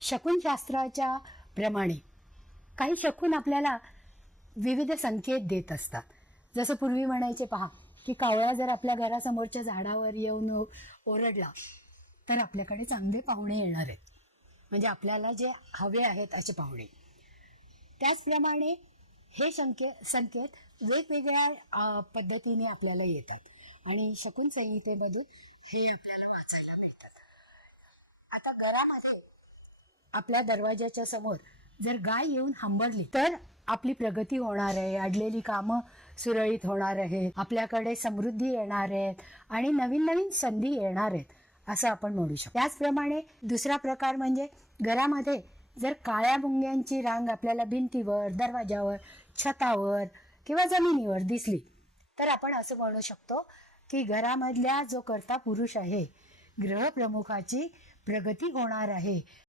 शकुनशास्त्राच्या प्रमाणे काही शकून आपल्याला विविध संकेत देत असतात. जसं पूर्वी म्हणायचे पहा की कावळा जर आपल्या घरासमोरच्या झाडावर येऊन ओरडला तर आपल्याकडे चांगले पाहुणे येणार आहेत. म्हणजे आपल्याला जे हवे आहेत असे पाहुणे. त्याचप्रमाणे हे संके संकेत वेगवेगळ्या पद्धतीने आपल्याला येतात. आणि शकुन संहितेमधून हे आपल्याला वाचायला मिळतात. आता घरामध्ये आपल्या दरवाजाच्या समोर जर गाय येऊन हंबरली तर आपली प्रगती होणार आहे. अडलेली कामं सुरळीत होणार आहेत. आपल्याकडे समृद्धी येणार आहेत आणि नवीन नवीन संधी येणार आहेत असं आपण म्हणू शकतो. त्याचप्रमाणे दुसरा प्रकार म्हणजे घरामध्ये जर काळ्या मुंग्यांची रांग आपल्याला भिंतीवर दरवाजावर छतावर किंवा जमिनीवर दिसली तर आपण असं म्हणू शकतो की घरामधल्या जो करता पुरुष आहे ग्रहप्रमुखाची प्रगती होणार आहे.